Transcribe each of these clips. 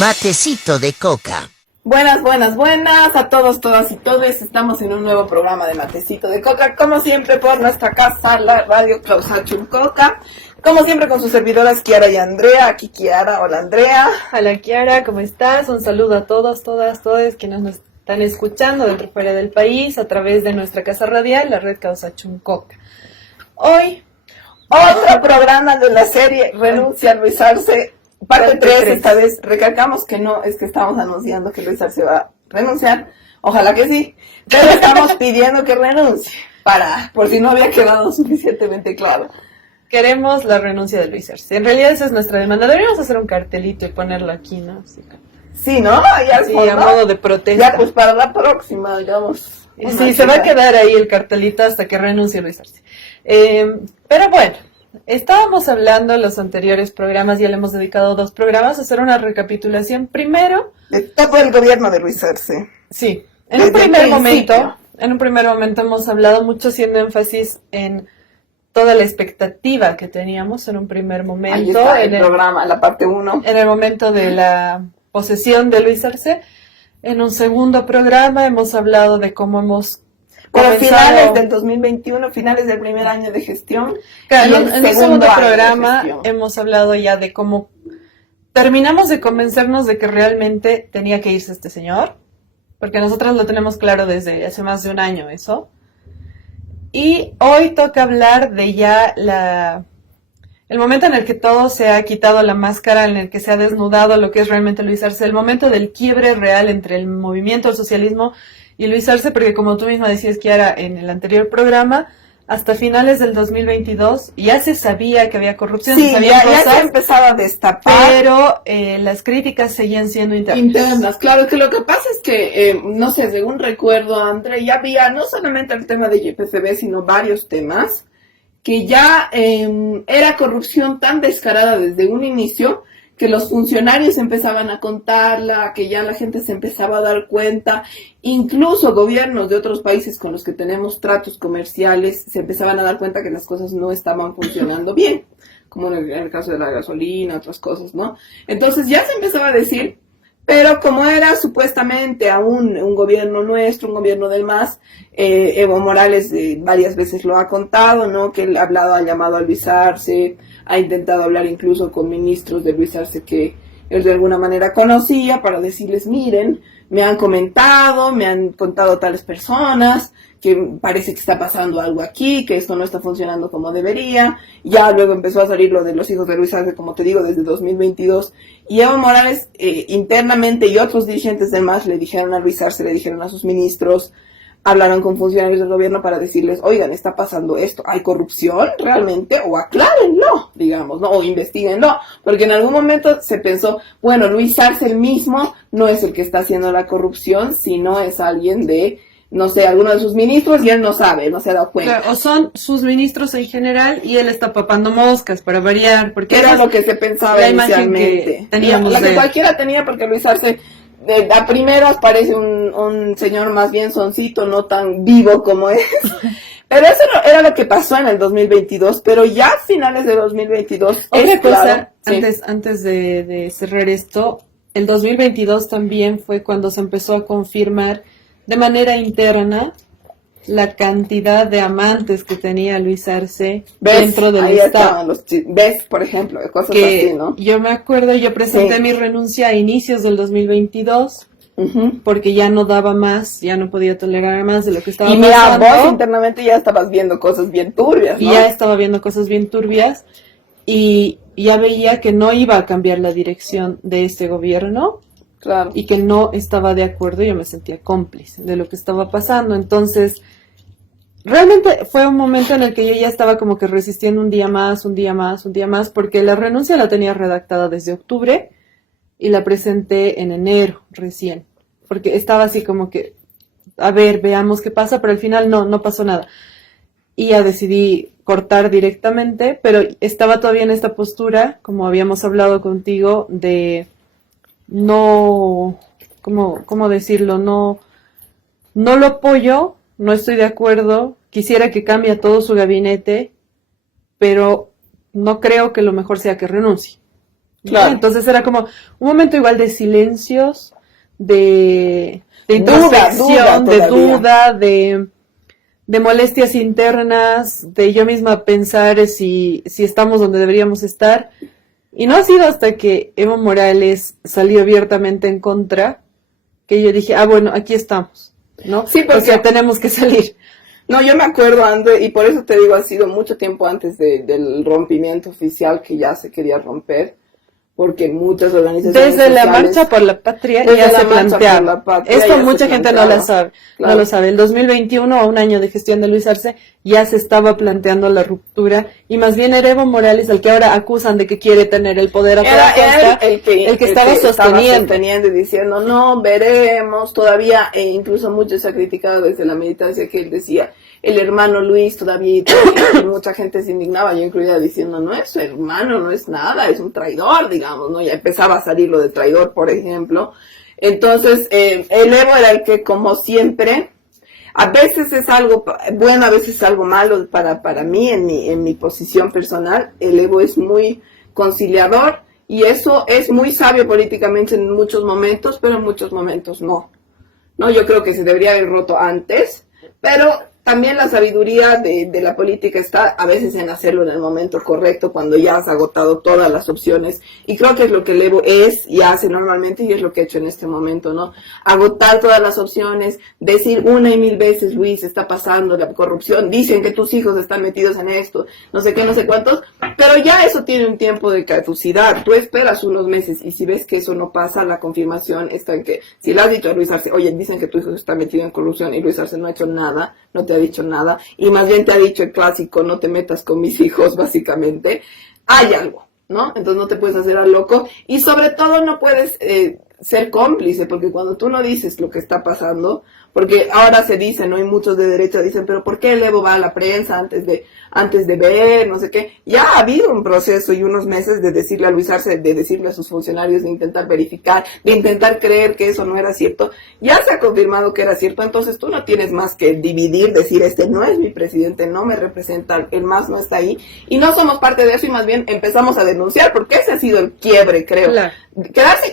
Matecito de coca. Buenas, buenas, buenas a todos, todas y todes. Estamos en un nuevo programa de Matecito de Coca, como siempre por nuestra casa, la radio Clausachum Coca. Como siempre con sus servidoras Kiara y Andrea. Aquí Kiara, hola Andrea. Hola Kiara, ¿cómo estás? Un saludo a todos, todas quienes nos están escuchando dentro y fuera del país a través de nuestra casa radial, la red Clausachum Coca. Hoy, otro programa de la serie Renuncia Luis Arce. Parte 3, esta vez recalcamos que no es que estamos anunciando que Luis Arce va a renunciar, ojalá que sí, pero estamos pidiendo que renuncie, por si no había quedado suficientemente claro. Queremos la renuncia de Luis Arce. En realidad esa es nuestra demanda. Deberíamos hacer un cartelito y ponerlo aquí, ¿no? Sí, ¿no? Ya sí, a modo de protesta. Ya, pues para la próxima, digamos. Sí, se va a quedar ahí el cartelito hasta que renuncie Luis Arce. Pero bueno. Estábamos hablando en los anteriores programas, ya le hemos dedicado 2 programas, a hacer una recapitulación primero. De todo el gobierno de Luis Arce. Sí, en un primer momento hemos hablado mucho haciendo énfasis en toda la expectativa que teníamos en un primer momento. Ahí está el programa, la parte 1. En el momento de la posesión de Luis Arce. En un segundo programa hemos hablado de cómo hemos pero finales del 2021, finales del primer año de gestión. Claro, en el segundo programa hemos hablado ya de cómo terminamos de convencernos de que realmente tenía que irse este señor, porque nosotros lo tenemos claro desde hace más de un año eso. Y hoy toca hablar de ya el momento en el que todo se ha quitado la máscara, en el que se ha desnudado lo que es realmente Luis Arce, el momento del quiebre real entre el movimiento del socialismo y Luis Arce, porque como tú misma decías, Kiara, en el anterior programa, hasta finales del 2022 ya se sabía que había corrupción, sí, ya se empezaba a destapar. Pero las críticas seguían siendo internas. Claro, que lo que pasa es que, no sé, según recuerdo, André, ya había no solamente el tema de YPFB, sino varios temas, que ya era corrupción tan descarada desde un inicio, que los funcionarios empezaban a contarla, que ya la gente se empezaba a dar cuenta, incluso gobiernos de otros países con los que tenemos tratos comerciales se empezaban a dar cuenta que las cosas no estaban funcionando bien, como en el caso de la gasolina, otras cosas, ¿no? Entonces ya se empezaba a decir, pero como era supuestamente aún un gobierno nuestro, un gobierno del MAS, Evo Morales varias veces lo ha contado, ¿no? Que él ha llamado a Luis Arce, ha intentado hablar incluso con ministros de Luis Arce que él de alguna manera conocía para decirles, miren, me han contado tales personas, que parece que está pasando algo aquí, que esto no está funcionando como debería. Ya luego empezó a salir lo de los hijos de Luis Arce, como te digo, desde 2022. Y Evo Morales internamente y otros dirigentes del MAS le dijeron a Luis Arce, le dijeron a sus ministros, hablaron con funcionarios del gobierno para decirles, oigan, está pasando esto, ¿hay corrupción realmente? O aclárenlo, digamos, ¿no? O investiguenlo, porque en algún momento se pensó, bueno, Luis Arce el mismo no es el que está haciendo la corrupción, sino es alguien de, no sé, alguno de sus ministros y él no sabe, no se ha dado cuenta. Claro, o son sus ministros en general y él está papando moscas para variar, porque era lo que se pensaba inicialmente. La que cualquiera tenía, porque Luis Arce a primeros parece un señor más bien soncito, no tan vivo como es. Pero eso era lo que pasó en el 2022, pero ya a finales de 2022... Otra cosa, claro, antes de cerrar esto, el 2022 también fue cuando se empezó a confirmar de manera interna la cantidad de amantes que tenía Luis Arce dentro del Estado. ¿Ves? Por ejemplo, cosas que así, ¿no? Yo me acuerdo, yo presenté mi renuncia a inicios del 2022, porque ya no daba más, ya no podía tolerar más de lo que estaba pasando. Y mira, vos internamente ya estabas viendo cosas bien turbias, ¿no? Y ya estaba viendo cosas bien turbias, y ya veía que no iba a cambiar la dirección de este gobierno. Claro. Y que no estaba de acuerdo, yo me sentía cómplice de lo que estaba pasando. Entonces, realmente fue un momento en el que yo ya estaba como que resistiendo un día más, porque la renuncia la tenía redactada desde octubre y la presenté en enero recién, porque estaba así como que, a ver, veamos qué pasa, pero al final no pasó nada. Y ya decidí cortar directamente, pero estaba todavía en esta postura, como habíamos hablado contigo, de no, ¿cómo decirlo? No lo apoyo, no estoy de acuerdo, quisiera que cambie a todo su gabinete, pero no creo que lo mejor sea que renuncie. Claro. Entonces era como un momento igual de silencios, de introspección, de duda, de molestias internas, de yo misma pensar si estamos donde deberíamos estar. Y no ha sido hasta que Evo Morales salió abiertamente en contra que yo dije, bueno, aquí estamos, ¿no? Sí, porque... O sea, tenemos que salir. No, yo me acuerdo antes, y por eso te digo, ha sido mucho tiempo antes del rompimiento oficial que ya se quería romper, porque muchas organizaciones Desde la sociales, Marcha por la Patria desde ya la se Marcha planteaba. por la Patria Esto ya se mucha gente no planteaba. lo sabe. Claro. No lo sabe. El 2021, a un año de gestión de Luis Arce, ya se estaba planteando la ruptura, y más bien era Evo Morales al que ahora acusan de que quiere tener el poder a toda costa, el que estaba sosteniendo y diciendo, no, veremos, todavía, e incluso mucho se ha criticado desde la militancia que él decía, el hermano Luis todavía, y mucha gente se indignaba, yo incluida, diciendo, no es su hermano, no es nada, es un traidor, digamos, ¿no? Ya empezaba a salir lo de traidor, por ejemplo. Entonces, el Evo era el que, como siempre, a veces es algo bueno, a veces es algo malo para mí, en mi posición personal. El Evo es muy conciliador y eso es muy sabio políticamente en muchos momentos, pero en muchos momentos no. No, yo creo que se debería haber roto antes, pero también la sabiduría de la política está a veces en hacerlo en el momento correcto, cuando ya has agotado todas las opciones. Y creo que es lo que el Evo es y hace normalmente, y es lo que he hecho en este momento, ¿no? Agotar todas las opciones, decir una y mil veces, Luis, está pasando la corrupción, dicen que tus hijos están metidos en esto, no sé qué, no sé cuántos, pero ya eso tiene un tiempo de caducidad. Tú esperas unos meses y si ves que eso no pasa, la confirmación está en que, si le has dicho a Luis Arce, oye, dicen que tu hijo está metido en corrupción y Luis Arce no ha hecho nada, no te ha dicho nada, y más bien te ha dicho el clásico, no te metas con mis hijos, básicamente, hay algo, ¿no? Entonces no te puedes hacer al loco, y sobre todo no puedes ser cómplice, porque cuando tú no dices lo que está pasando, porque ahora se dice, ¿no? Y muchos de derecha dicen, pero ¿por qué el Evo va a la prensa antes de ver, no sé qué? Ya ha habido un proceso y unos meses de decirle a Luis Arce, de decirle a sus funcionarios, de intentar verificar, de intentar creer que eso no era cierto. Ya se ha confirmado que era cierto, entonces tú no tienes más que dividir, decir, este no es mi presidente, no me representa, el MAS no está ahí, y no somos parte de eso, y más bien empezamos a denunciar, porque ese ha sido el quiebre, creo. Claro. Quedarse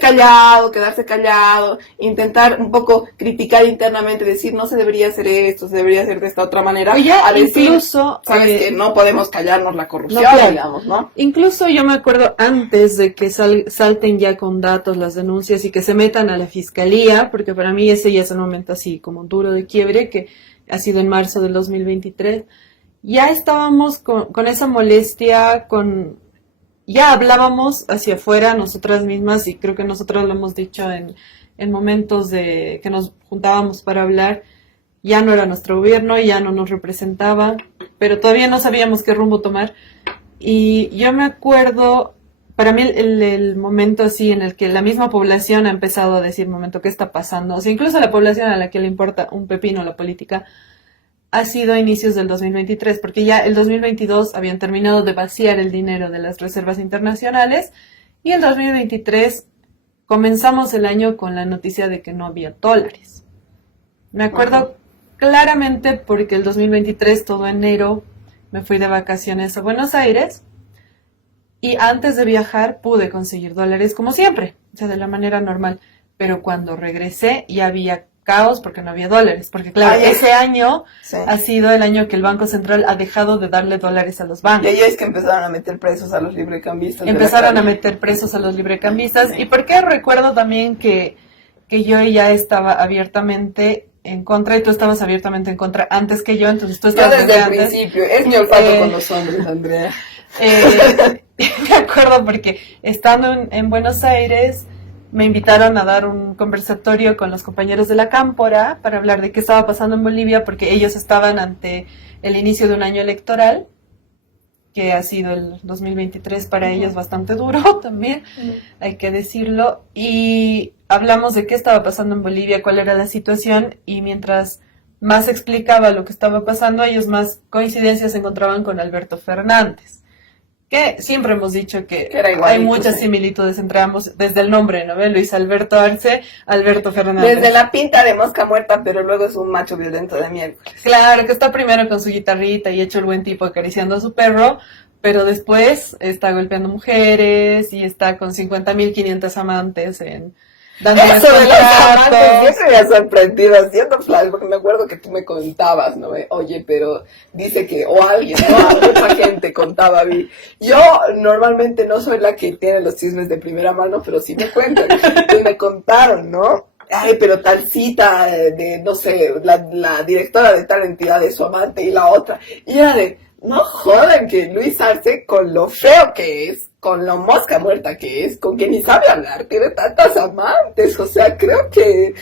callado, intentar un poco criticar internamente, decir no se debería hacer esto, se debería hacer de esta otra manera, O ya a decir, incluso, sabes que no podemos callarnos la corrupción, no, claro. digamos, ¿no? Incluso yo me acuerdo antes de que salten ya con datos las denuncias y que se metan a la fiscalía, porque para mí ese ya es el momento así como duro de quiebre, que ha sido en marzo del 2023, ya estábamos con esa molestia, ya hablábamos hacia afuera nosotras mismas, y creo que nosotros lo hemos dicho en momentos de que nos juntábamos para hablar. Ya no era nuestro gobierno, ya no nos representaba, pero todavía no sabíamos qué rumbo tomar. Y yo me acuerdo, para mí el momento así en el que la misma población ha empezado a decir, momento, ¿qué está pasando? O sea, incluso la población a la que le importa un pepino la política, ha sido a inicios del 2023, porque ya el 2022 habían terminado de vaciar el dinero de las reservas internacionales, y el 2023 comenzamos el año con la noticia de que no había dólares. Me acuerdo claramente porque el 2023, todo enero, me fui de vacaciones a Buenos Aires, y antes de viajar pude conseguir dólares como siempre, o sea, de la manera normal, pero cuando regresé ya había caos porque no había dólares, porque claro, ese año ha sido el año que el Banco Central ha dejado de darle dólares a los bancos. Y ahí es que empezaron a meter presos a los librecambistas. Empezaron a meter presos a los librecambistas. Sí. ¿Y por qué recuerdo también que yo ya estaba abiertamente en contra y tú estabas abiertamente en contra antes que yo? Entonces tú estabas desde el principio, es mi olfato con los hombres, Andrea. Me acuerdo porque estando en Buenos Aires me invitaron a dar un conversatorio con los compañeros de la Cámpora para hablar de qué estaba pasando en Bolivia, porque ellos estaban ante el inicio de un año electoral, que ha sido el 2023 para ellos bastante duro también, hay que decirlo, y hablamos de qué estaba pasando en Bolivia, cuál era la situación, y mientras más explicaba lo que estaba pasando, ellos más coincidencias encontraban con Alberto Fernández. Que siempre hemos dicho que hay muchas similitudes entre ambos, desde el nombre, ¿no? Luis Alberto Arce, Alberto Fernández. Desde la pinta de mosca muerta, pero luego es un macho violento de miércoles. Claro, que está primero con su guitarrita y hecho el buen tipo acariciando a su perro, pero después está golpeando mujeres y está con 50.500 amantes dándole Eso de los amantes contratos. siempre me ha sorprendido haciendo flash, porque me acuerdo que tú me contabas, ¿no? Oye, pero dice que, o alguien, ¿no? Mucha gente contaba a mí. Yo normalmente no soy la que tiene los chismes de primera mano, pero sí me cuentan, y me contaron, ¿no? Ay, pero tal cita de, no sé, la directora de tal entidad de su amante y la otra. Y era de, no jodan que Luis Arce, con lo feo que es, con lo mosca muerta que es, con que ni sabe hablar, tiene tantas amantes. O sea, creo que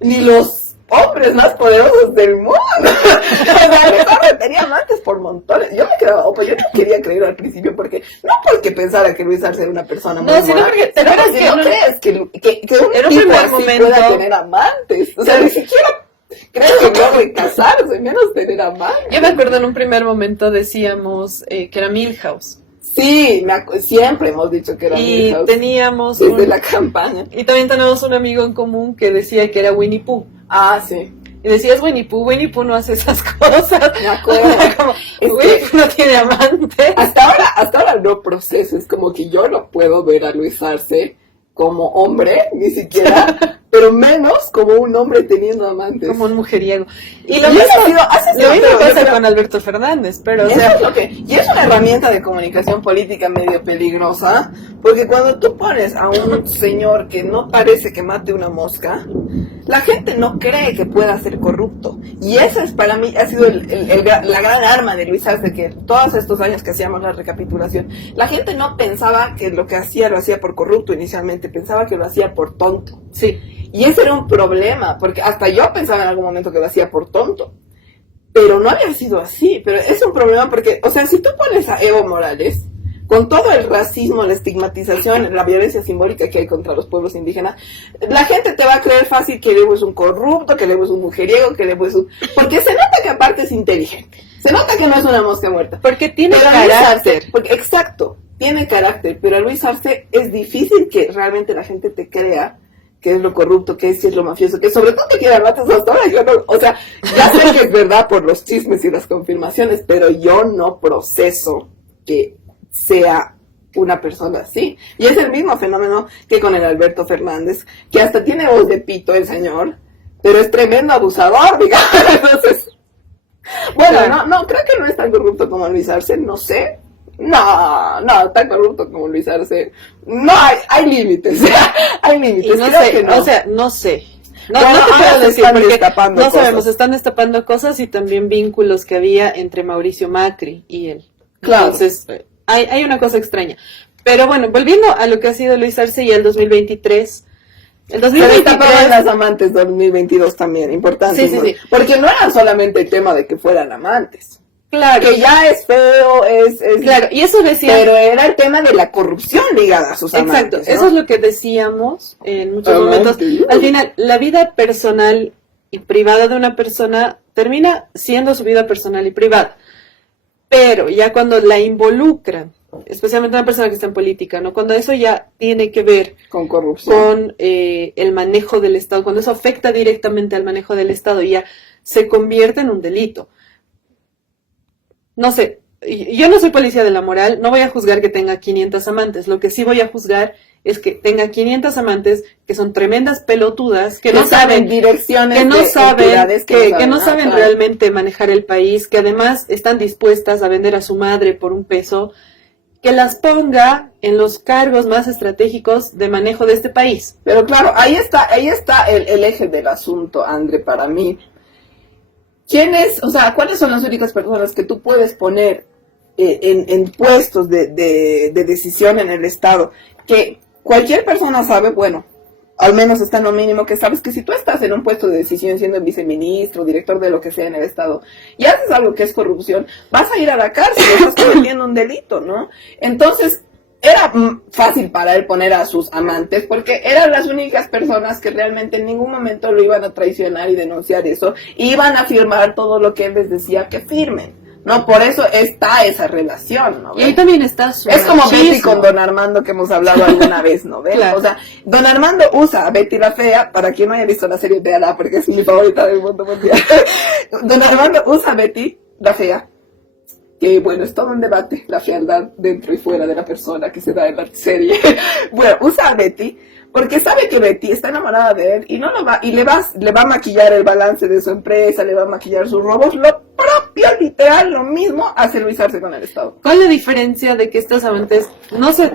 ni los hombres más poderosos del mundo. O sea, Luis Arce tenía amantes por montones. Yo me quedaba, pues yo no quería creer al principio, porque no porque pensara que Luis Arce era una persona muy Sino moral, porque, ¿te sino acuerdas porque que no crees que un en un tipo primer así momento- pueda tener amantes? O sea, ni siquiera creo que luego casarse, menos tener amantes. Yo me acuerdo en un primer momento decíamos que era Milhouse. Sí, siempre hemos dicho que era Y Milhouse, teníamos desde la campaña. y también tenemos un amigo en común que decía que era Winnie Pooh. Ah, sí, Y decías Winnie Pooh no hace esas cosas. me acuerdo. Como, Es Winnie que Pooh no tiene amante. hasta ahora no proceso, es como que yo no puedo ver a Luis Arce como hombre, ni siquiera, pero menos como un hombre teniendo amantes. Como un mujeriego. Y Y lo eso mismo, ha sido lo mismo feo, yo pasa creo. con Alberto Fernández, pero o Eso sea, es lo que, y es una herramienta de comunicación política medio peligrosa, porque cuando tú pones a un señor que no parece que mate una mosca, la gente no cree que pueda ser corrupto. Y esa es para mí, ha sido la gran arma de Luis Arce, que todos estos años que hacíamos la recapitulación, la gente no pensaba que lo que hacía lo hacía por corrupto inicialmente, pensaba que lo hacía por tonto. sí. Y ese era un problema, porque hasta yo pensaba en algún momento que lo hacía por tonto. Pero no había sido así, pero es un problema porque, o sea, si tú pones a Evo Morales, con todo el racismo, la estigmatización, la violencia simbólica que hay contra los pueblos indígenas, la gente te va a creer fácil que Evo es un corrupto, que Evo es un mujeriego, que Evo es un... Porque se nota que aparte es inteligente, se nota que no es una mosca muerta. Porque tiene Pero Luis carácter. Arce, porque, exacto, tiene carácter, pero a Luis Arce es difícil que realmente la gente te crea que es lo corrupto, que es lo mafioso, que sobre todo te quieren matar hasta ahora. Yo no, o sea, ya sé que es verdad por los chismes y las confirmaciones, pero yo no proceso que sea una persona así. Y es el mismo fenómeno que con el Alberto Fernández, que hasta tiene voz de pito el señor, pero es tremendo abusador, digamos. Entonces, bueno, Claro. no, creo que no es tan corrupto como Luis Arce, no sé. No, tan corrupto como Luis Arce. No, hay límites, hay Y límites. no Creo sé, que no. o sea, no sé. No, Bueno, no te ahora puedo se decir están porque destapando no cosas. sabemos, están destapando cosas y también vínculos que había entre Mauricio Macri y él. Claro. Entonces, hay una cosa extraña. Pero bueno, volviendo a lo que ha sido Luis Arce y el 2023. El Se destapaban 2023 las amantes 2022 también, importante. Sí, sí, ¿no? sí. Porque no era solamente el tema de que fueran amantes. claro, Que ya es feo, es claro, y eso decía. pero era el tema de la corrupción ligada a sus Exacto, amantes, ¿no? eso es lo que decíamos en muchos Amantes. momentos. Al final, la vida personal y privada de una persona termina siendo su vida personal y privada. Pero ya cuando la involucran, especialmente una persona que está en política, ¿no? Cuando eso ya tiene que ver Con corrupción. con el manejo del Estado, cuando eso afecta directamente al manejo del Estado y ya se convierte en un delito. No sé, yo no soy policía de la moral, no voy a juzgar que tenga 500 amantes, lo que sí voy a juzgar es que tenga 500 amantes que son tremendas pelotudas, que no saben direcciones, que no de saben, entidades que no saben claro. realmente manejar el país, que además están dispuestas a vender a su madre por un peso, que las ponga en los cargos más estratégicos de manejo de este país. Pero claro, ahí está el eje del asunto, André, para mí. ¿Cuáles son las únicas personas que tú puedes poner en puestos de decisión en el Estado? Que cualquier persona sabe, bueno, al menos está en lo mínimo, que sabes que si tú estás en un puesto de decisión siendo viceministro, director de lo que sea en el Estado, y haces algo que es corrupción, vas a ir a la cárcel, estás cometiendo un delito, ¿no? Entonces, era fácil para él poner a sus amantes, porque eran las únicas personas que realmente en ningún momento lo iban a traicionar y denunciar eso, iban a firmar todo lo que él les decía que firmen. No, por eso está esa relación, ¿no? Y ahí también está su Es como Betty machismo. con Don Armando que hemos hablado alguna vez, ¿no ves? Claro. O sea, Don Armando usa a Betty la Fea, para quien no haya visto la serie, véala, porque es mi favorita del mundo mundial. Don Armando usa a Betty la Fea, que, bueno, es todo un debate, la fealdad dentro y fuera de la persona que se da en la serie. Bueno, usa a Betty, porque sabe que Betty está enamorada de él y no lo va, y le va a maquillar el balance de su empresa, le va a maquillar sus robos, lo propio, literal, lo mismo hace Luis Arce con el Estado. ¿Cuál es la diferencia de que estas amantes, no sé,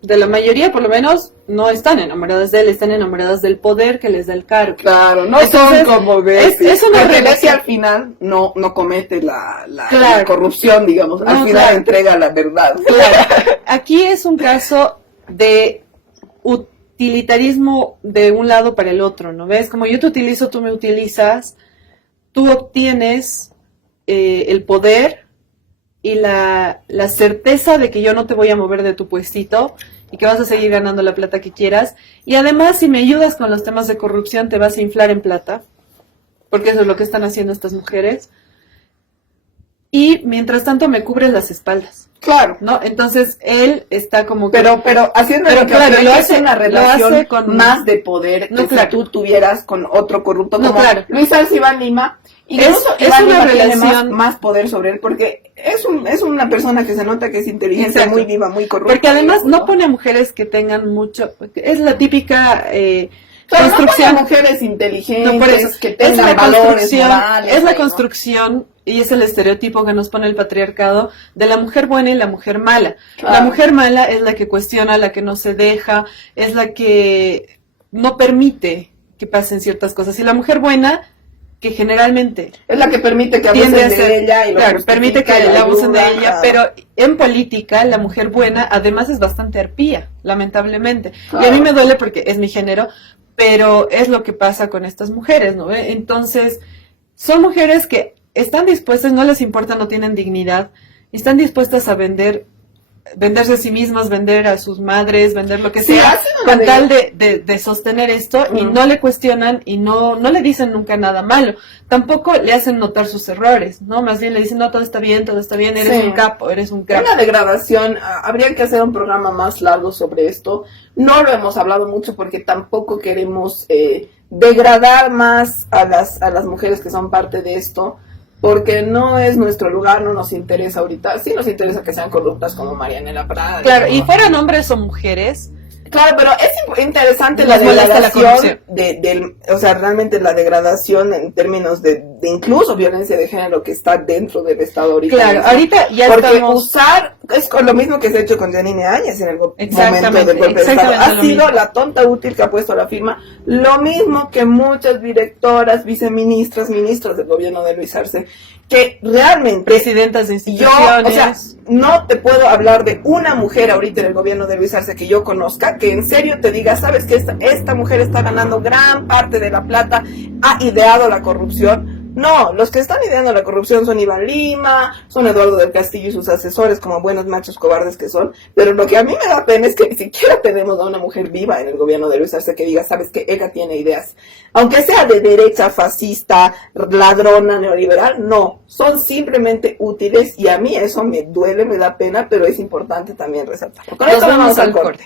de la mayoría por lo menos, no están enamoradas de él, están enamoradas del poder que les da el cargo? Claro, no entonces, son como Betty. Es una porque relación. Betty al final no comete la Claro. corrupción, digamos, al No, final claro. entrega la verdad. Claro. Aquí es un caso de utilitarismo de un lado para el otro, ¿no ves? Como yo te utilizo, tú me utilizas, tú obtienes el poder y la certeza de que yo no te voy a mover de tu puestito y que vas a seguir ganando la plata que quieras. Y además, si me ayudas con los temas de corrupción, te vas a inflar en plata, porque eso es lo que están haciendo estas mujeres. Y mientras tanto me cubres las espaldas. Claro. ¿No? Entonces él está como que... Pero haciendo Pero claro, que lo es hace- una lo relación hace con- más de poder que No, claro. si tú tuvieras con otro corrupto No, como claro. Luis Arce Iván Lima. Incluso Es Iván una Lima tiene relación- más poder sobre él porque es una persona que se nota que es inteligente, Exacto. muy viva, muy corrupta. Porque además digamos, no pone a mujeres que tengan mucho... Es la típica Claro, no construcción... pone mujeres inteligentes, No, por eso, que es tengan la valores construcción, morales. es la ahí, ¿no? construcción y es el estereotipo que nos pone el patriarcado de la mujer buena y la mujer mala. Claro. La mujer mala es la que cuestiona, la que no se deja, es la que no permite que pasen ciertas cosas. Y la mujer buena, que generalmente Es la que permite que tiende abusen a ser, de ella y lo claro, permite que justifica y le abusen de ayuda, ella, claro. pero en política la mujer buena además es bastante arpía, lamentablemente. Claro. Y a mí me duele porque es mi género, pero es lo que pasa con estas mujeres, ¿no? Entonces, son mujeres que están dispuestas, no les importa, no tienen dignidad, están dispuestas a venderse a sí mismas, vender a sus madres, vender lo que Sí, sea, hacen una con tal de sostener esto, y Ujú. no le cuestionan y no le dicen nunca nada malo. Tampoco le hacen notar sus errores, ¿no? Más bien le dicen, no, todo está bien, eres Sí. un capo, eres un crack. Una degradación, habría que hacer un programa más largo sobre esto. No lo hemos hablado mucho porque tampoco queremos degradar más a las mujeres que son parte de esto, porque no es nuestro lugar, no nos interesa ahorita. Sí nos interesa que sean corruptas como Marianela Prada. Claro, y ¿no? fueran hombres o mujeres, Claro, pero es interesante la Nos molesta la degradación corrupción. o sea, realmente la degradación en términos de incluso violencia de género que está dentro del Estado ahorita. claro, mismo. ahorita ya Porque estamos... usar es con lo mismo que se ha hecho con Janine Áñez en el momento Exactamente, del golpe de Estado. exactamente Ha lo sido mismo. la tonta útil que ha puesto la firma, lo mismo que muchas directoras, viceministras, ministros del gobierno de Luis Arce, que realmente presidentas de yo, instituciones. o sea, no te puedo hablar de una mujer ahorita en el gobierno de Luis Arce que yo conozca, que en serio te diga, sabes que esta mujer está ganando gran parte de la plata, ha ideado la corrupción. No, los que están ideando la corrupción son Iván Lima, son Eduardo del Castillo y sus asesores como buenos machos cobardes que son, pero lo que a mí me da pena es que ni siquiera tenemos a una mujer viva en el gobierno de Luis Arce que diga, sabes que ella tiene ideas, aunque sea de derecha, fascista, ladrona, neoliberal, no, son simplemente útiles y a mí eso me duele, me da pena, pero es importante también resaltarlo. Con Nos esto vamos vamos al corte.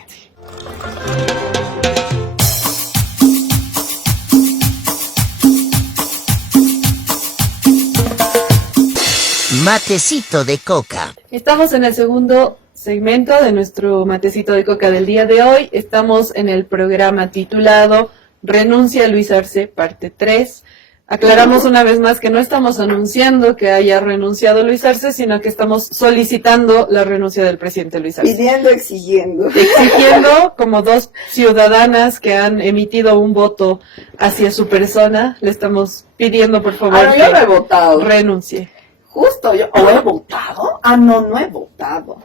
Matecito de coca. Estamos en el segundo segmento de nuestro matecito de coca del día de hoy. Estamos en el programa titulado Renuncia Luis Arce, parte 3. Aclaramos una vez más que no estamos anunciando que haya renunciado Luis Arce, sino que estamos solicitando la renuncia del presidente Luis Arce. Pidiendo, exigiendo. Exigiendo, como dos ciudadanas que han emitido un voto hacia su persona, le estamos pidiendo por favor Ah, no, yo no he que votado. renuncie. Justo, yo, ¿o he votado? Ah, no he votado,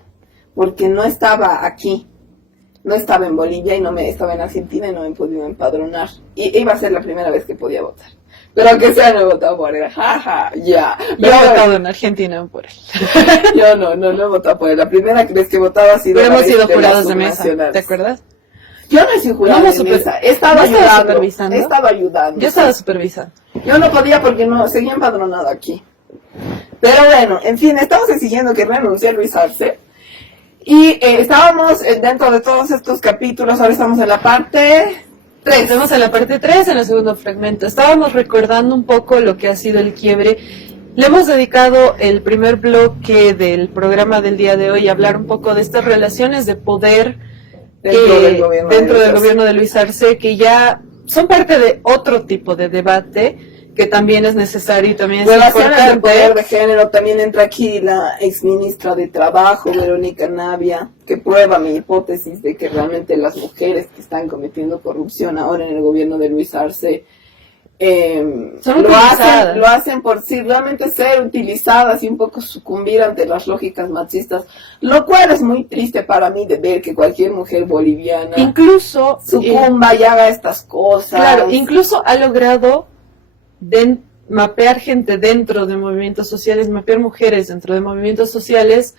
porque no estaba aquí, no estaba en Bolivia y no me estaba en Argentina y no me he podido empadronar. Y iba a ser la primera vez que podía votar. Pero aunque sea, no he votado por él, jaja, ya. Yo Pero he votado en Argentina por él. yo no he votado por él. La primera vez que votaba ha sido Pero la hemos vez sido de las jurados de mesa, subnacionales. ¿te acuerdas? Yo no he sido jurado No hemos de super- mesa, estaba ¿No estabas ayudando. supervisando? Estaba ayudando. Yo estaba supervisando. Yo no podía porque no seguía empadronado aquí. Pero bueno, en fin, estamos exigiendo que renuncie Luis Arce. Y estábamos dentro de todos estos capítulos, ahora estamos en la parte 3. Estamos en la parte 3, en el segundo fragmento. Estábamos recordando un poco lo que ha sido el quiebre Le hemos dedicado el primer bloque del programa del día de hoy a hablar un poco de estas relaciones de poder dentro del gobierno de Luis Arce, que ya son parte de otro tipo de debate que también es necesario y también es relaciones importante. De poder de género, también entra aquí la exministra de Trabajo, Verónica Navia, que prueba mi hipótesis de que realmente las mujeres que están cometiendo corrupción ahora en el gobierno de Luis Arce lo hacen por sí realmente ser utilizadas y un poco sucumbir ante las lógicas machistas, lo cual es muy triste para mí de ver que cualquier mujer boliviana incluso sucumba y haga estas cosas. Claro, incluso ha logrado mapear gente dentro de movimientos sociales, mapear mujeres dentro de movimientos sociales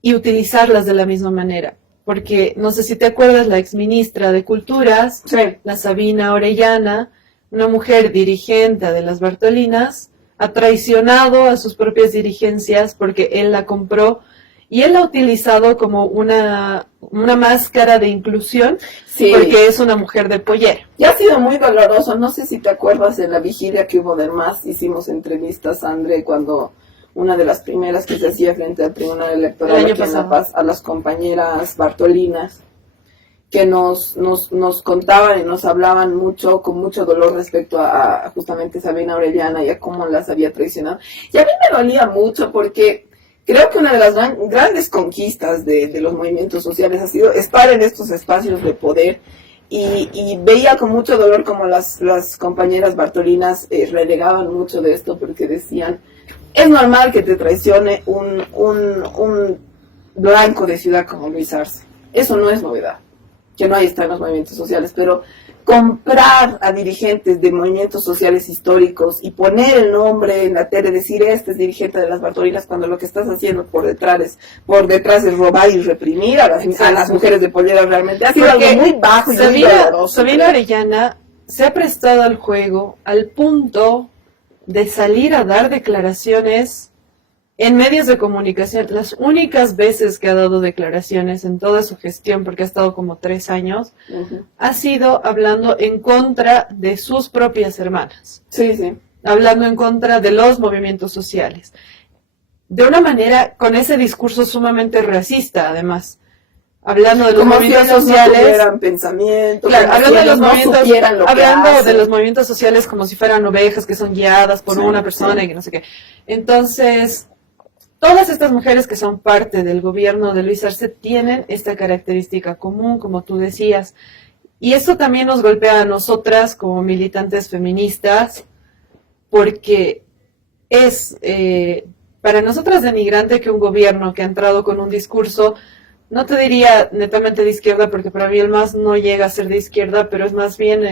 y utilizarlas de la misma manera. Porque, no sé si te acuerdas, la exministra de Culturas, sí, la Sabina Orellana, una mujer dirigente de las Bartolinas, ha traicionado a sus propias dirigencias porque él la compró y él la ha utilizado como una máscara de inclusión, sí, porque es una mujer de pollera. Y ha sido muy doloroso, no sé si te acuerdas de la vigilia que hubo de MAS, hicimos entrevistas, André, cuando una de las primeras que se hacía frente al Tribunal Electoral aquí en La Paz, a las compañeras Bartolinas, que nos contaban y nos hablaban mucho, con mucho dolor respecto a justamente Sabina Orellana y a cómo las había traicionado. Y a mí me dolía mucho porque creo que una de las grandes conquistas de los movimientos sociales ha sido estar en estos espacios de poder y veía con mucho dolor como las compañeras Bartolinas renegaban mucho de esto porque decían, es normal que te traicione un blanco de ciudad como Luis Arce. Eso no es novedad, que no hay está en los movimientos sociales, pero comprar a dirigentes de movimientos sociales históricos y poner el nombre en la tele, decir este es dirigente de las Bartolinas, cuando lo que estás haciendo por detrás es robar y reprimir a las mujeres de pollera, realmente ha sido algo muy bajo y muy doloroso. Sabina Orellana se ha prestado al juego al punto de salir a dar declaraciones en medios de comunicación. Las únicas veces que ha dado declaraciones en toda su gestión, porque ha estado como 3 años, ha sido hablando en contra de sus propias hermanas. Sí, sí. Hablando en contra de los movimientos sociales. De una manera, con ese discurso sumamente racista, además. Hablando de los movimientos sociales, no pensamiento, claro, hablando de los movimientos, hablando de los movimientos sociales como si fueran ovejas que son guiadas por una persona y que no sé qué. Entonces, todas estas mujeres que son parte del gobierno de Luis Arce tienen esta característica común, como tú decías, y esto también nos golpea a nosotras como militantes feministas, porque es para nosotras denigrante que un gobierno que ha entrado con un discurso, no te diría netamente de izquierda, porque para mí el MAS no llega a ser de izquierda, pero es más bien,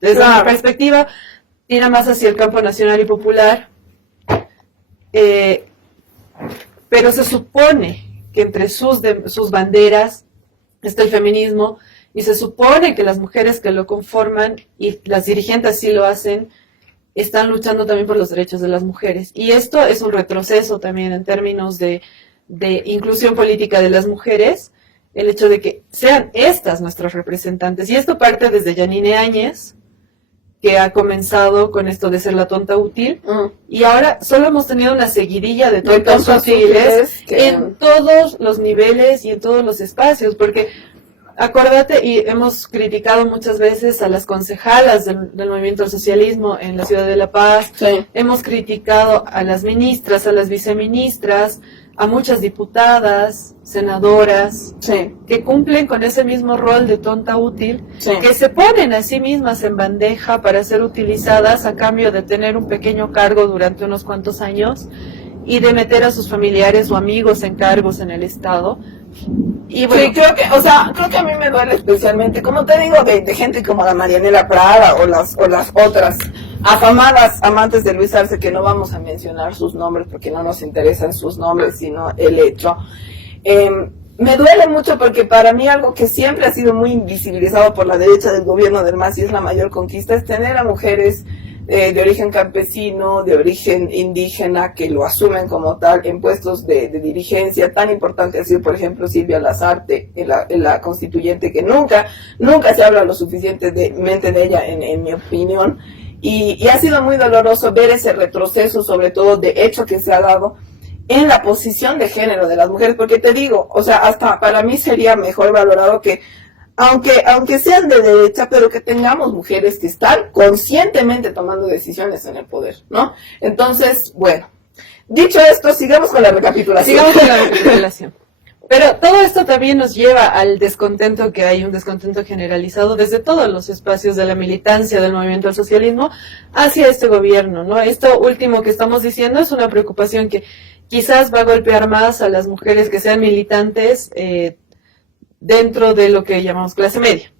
desde mi perspectiva, tira más hacia el campo nacional y popular. Pero se supone que entre sus banderas está el feminismo, y se supone que las mujeres que lo conforman, y las dirigentes sí lo hacen, están luchando también por los derechos de las mujeres. Y esto es un retroceso también en términos de inclusión política de las mujeres, el hecho de que sean estas nuestras representantes. Y esto parte desde Yanine Áñez, que ha comenzado con esto de ser la tonta útil, y ahora solo hemos tenido una seguidilla de tontas útiles en todos los niveles y en todos los espacios, porque acuérdate, y hemos criticado muchas veces a las concejalas del movimiento al socialismo en la ciudad de La Paz, hemos criticado a las ministras, a las viceministras, a muchas diputadas, senadoras, que cumplen con ese mismo rol de tonta útil, que se ponen a sí mismas en bandeja para ser utilizadas a cambio de tener un pequeño cargo durante unos cuantos años y de meter a sus familiares o amigos en cargos en el Estado. Y bueno, sí, creo que a mí me duele especialmente, como te digo, de gente como la Marianela Prada o las otras afamadas amantes de Luis Arce, que no vamos a mencionar sus nombres porque no nos interesan sus nombres, sino el hecho. Me duele mucho porque para mí algo que siempre ha sido muy invisibilizado por la derecha del gobierno del MAS, y es la mayor conquista, es tener a mujeres de origen campesino, de origen indígena, que lo asumen como tal en puestos de dirigencia. Tan importante ha sido, por ejemplo, Silvia Lazarte en la constituyente, que nunca se habla lo suficientemente de ella, en mi opinión, y ha sido muy doloroso ver ese retroceso, sobre todo de hecho que se ha dado en la posición de género de las mujeres, porque te digo, o sea, hasta para mí sería mejor valorado que aunque sean de derecha, pero que tengamos mujeres que están conscientemente tomando decisiones en el poder, ¿no? Entonces, bueno, dicho esto, sigamos con la recapitulación. Sigamos con la recapitulación. Pero todo esto también nos lleva al descontento que hay, un descontento generalizado desde todos los espacios de la militancia del movimiento al socialismo hacia este gobierno, ¿no? Esto último que estamos diciendo es una preocupación que quizás va a golpear más a las mujeres que sean militantes dentro de lo que llamamos clase media,